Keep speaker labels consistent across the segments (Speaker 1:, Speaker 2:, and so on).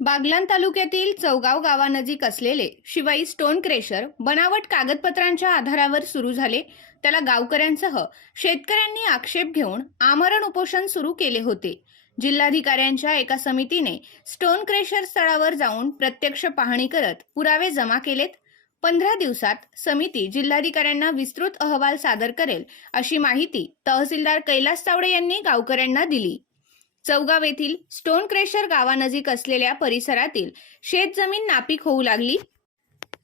Speaker 1: बागलान तालुक्यातील चौगाव गावानजीक असलेले शिवाई स्टोन क्रेशर बनावट कागदपत्रांच्या आधारावर सुरू झाले. त्याला गावकऱ्यांसह शेतकऱ्यांनी आक्षेप घेऊन आमरण उपोषण सुरू केले होते. जिल्हाधिकाऱ्यांच्या एका समितीने स्टोन क्रेशर स्थळावर जाऊन प्रत्यक्ष पाहणी करत पुरावे जमा केलेत. पंधरा दिवसात समिती जिल्हाधिकाऱ्यांना विस्तृत अहवाल सादर करेल अशी माहिती तहसीलदार कैलास तावडे यांनी गावकऱ्यांना दिली. चौगाव येथील स्टोन क्रेशर गावानजीक असलेल्या परिसरातील शेतजमीन नापीक होऊ लागली.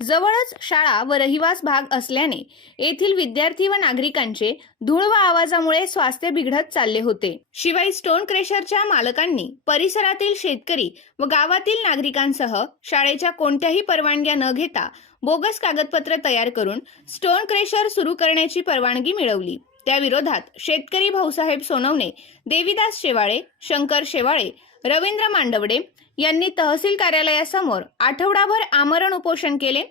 Speaker 1: जवळच शाळा व रहिवास भाग असल्याने येथील विद्यार्थी व नागरिकांचे धूळ व आवाजामुळे स्वास्थ्य बिघडत चालले होते. शिवाय स्टोन क्रेशरच्या मालकांनी परिसरातील शेतकरी व गावातील नागरिकांसह शाळेच्या कोणत्याही परवानग्या न घेता बोगस कागदपत्र तयार करून स्टोन क्रेशर सुरू करण्याची परवानगी मिळवली. त्याविरोधात शेतकरी भाऊसाहेब सोनवणे देविदास शेवाळे शंकर शेवाळे रवींद्र मांडवडे यांनी तहसील कार्यालयासमोर आठवडाभर आमरण उपोषण केले.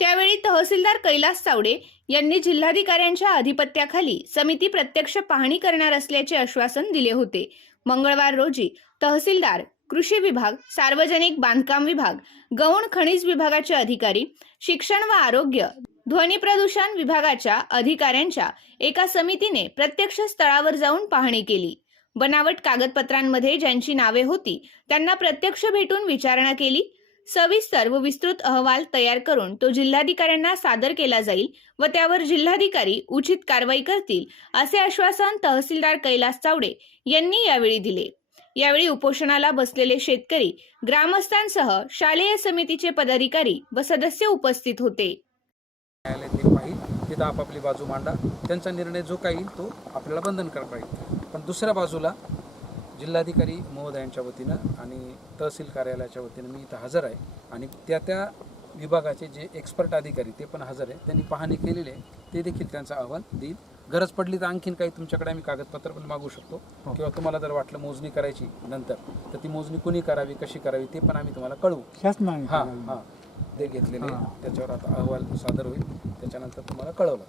Speaker 1: त्यावेळी तहसीलदार कैलास चावडे यांनी जिल्हाधिकाऱ्यांच्या अधिपत्याखाली समिती प्रत्यक्ष पाहणी करणार असल्याचे आश्वासन दिले होते. मंगळवार रोजी तहसीलदार कृषी विभाग सार्वजनिक बांधकाम विभाग गौण खनिज विभागाचे अधिकारी शिक्षण व आरोग्य ध्वनी प्रदूषण विभागाच्या अधिकाऱ्यांच्या एका समितीने प्रत्यक्ष स्थळावर जाऊन पाहणी केली. बनावट कागदपत्रांमध्ये ज्यांची नावे होती त्यांना प्रत्यक्ष भेटून विचारणा केली. सविस्तर व विस्तृत अहवाल तयार करून तो जिल्हाधिकाऱ्यांना सादर केला जाईल व त्यावर जिल्हाधिकारी उचित कारवाई करतील असे आश्वासन तहसीलदार कैलास चावडे यांनी यावेळी दिले. यावेळी उपोषणाला बसलेले शेतकरी ग्रामस्थांसह शालेय समितीचे पदाधिकारी व सदस्य उपस्थित होते.
Speaker 2: न्यायालय ते पाहिल तिथं आपापली बाजू मांडा. त्यांचा निर्णय जो काही येईल तो आपल्याला बंधनकारक राहील पण दुसऱ्या बाजूला जिल्हाधिकारी महोदयांच्या वतीनं आणि तहसील कार्यालयाच्या वतीनं मी इथं हजर आहे. आणि त्या त्या विभागाचे जे एक्सपर्ट अधिकारी ते पण हजर आहे. त्यांनी पाहणी केलेली आहे. ते देखील त्यांचा अहवाल देईल. गरज पडली तर आणखीन काही तुमच्याकडे आम्ही कागदपत्र पण मागू शकतो. किंवा तुम्हाला जर वाटलं मोजणी करायची नंतर तर ती मोजणी कुणी करावी कशी करावी ते पण आम्ही तुम्हाला कळवू. हां. हां. ते घेतलेले. त्याच्यावर आता अहवाल सादर होईल. त्याच्यानंतर तुम्हाला कळवलं.